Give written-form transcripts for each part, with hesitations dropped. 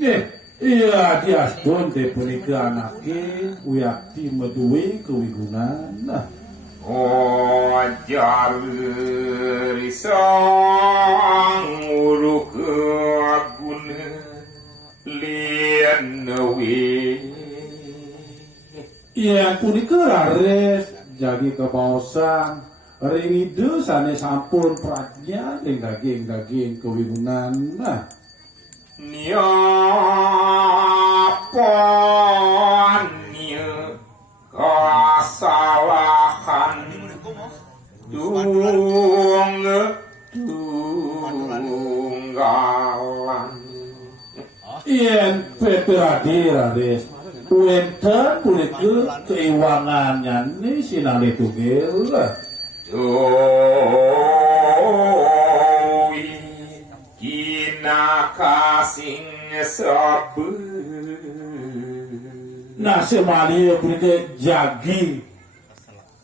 Iya diaspun teh punika anake uyakti meduwi kewigunan. Oh jari sang uruk guna lian nawi. Iya punika rares jagi kebaosan ringideun sane sampun pratnya ing daging kewigunan. Niapon kesalahan tunggalan. Yen peteradi rares wenten punika keuangannya ni sinali tugel. Dowi kina kasing sabu. Nah semali punika jagi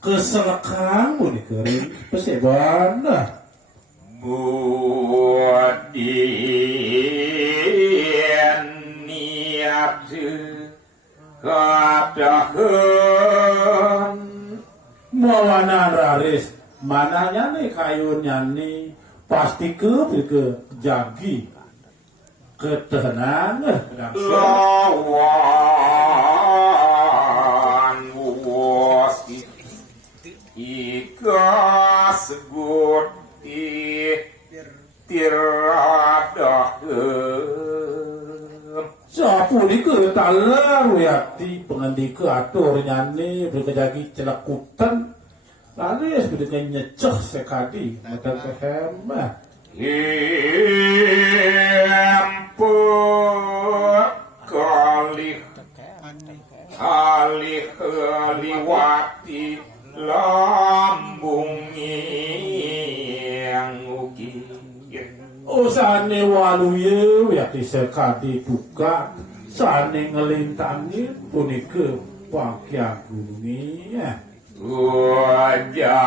keselekan punika peseban. Budien niat kadahan Mawana raris mananya nih kayunya nih pasti ke jagi ketenang lawan was ika segut tirada sapuli ke talar yakti pengendika atur nyanyi berkejagi celakutan lalu seperti nyeceh sekali mata kehemah lempu kali liwati lambung yang ugi. Sane waluye yakti sekali buka sane ngelintangi punika pakya guni wajarnya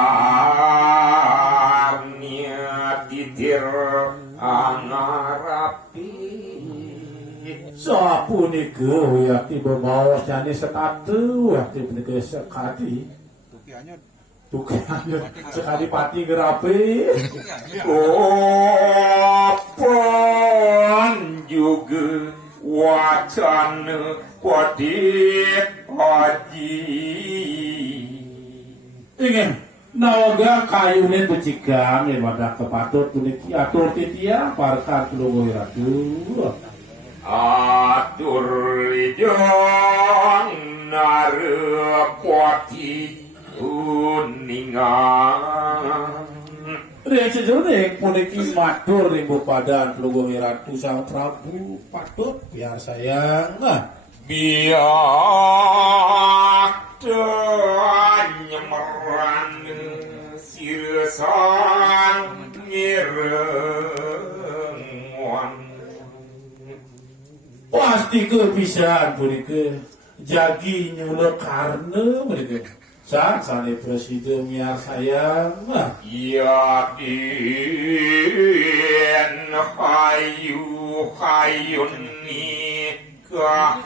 titir angarapi sapunika yakti bebawas jane sekatu yakti punika sekali tukiannya sekali pati gerapi opan juga wacana kodit haji ingin nawaga kayunen becigang yang wadah kepatut puniki atur titia parkan tulugo iratu atur rijong narepoti kuningan Rece jone puniki matur rimbo padan tulugo iratu sang Prabu patut biar sayang biak nyemeran sirsang ngirenguan pasti kebisan puniki jagi nyulek karena puniki sane presiden biar sayang yakin hayun nikah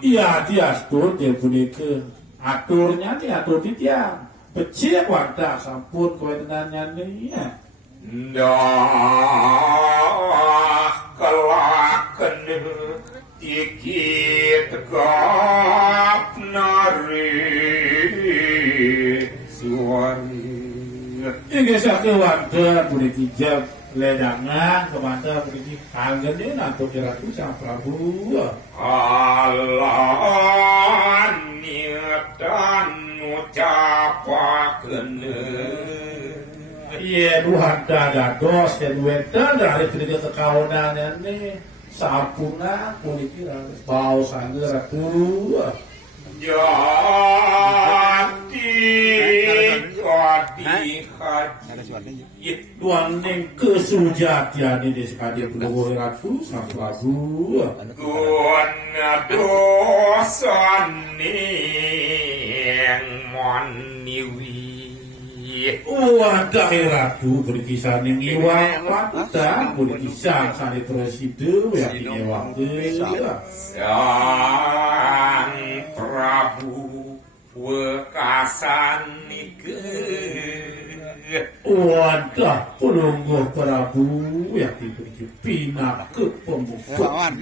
iya dia atur dia puniki aturnya nih atur tiang becik wadah sampun kewenangannya nih dah kelaken dikit kap nari suari ini saya wadah puniki jam ledangan kemana puniki kangen dia nanti diratu sang Prabu Allah niatan ucapaken iya duhan dados dan wedan dari puniki kekaunannya nih sampuna puniki bau sangge ratu jati haji duaning kesujatian ini sekali Tulugo Ratu sang Prabu guna dosa ning moniwi Wadah ratu berkisah yang iwak pada berkisah sari presiden yang iwak Sang Prabu wekasan nike wadah pelungguh Prabu yang diberi pinak ke pembukaan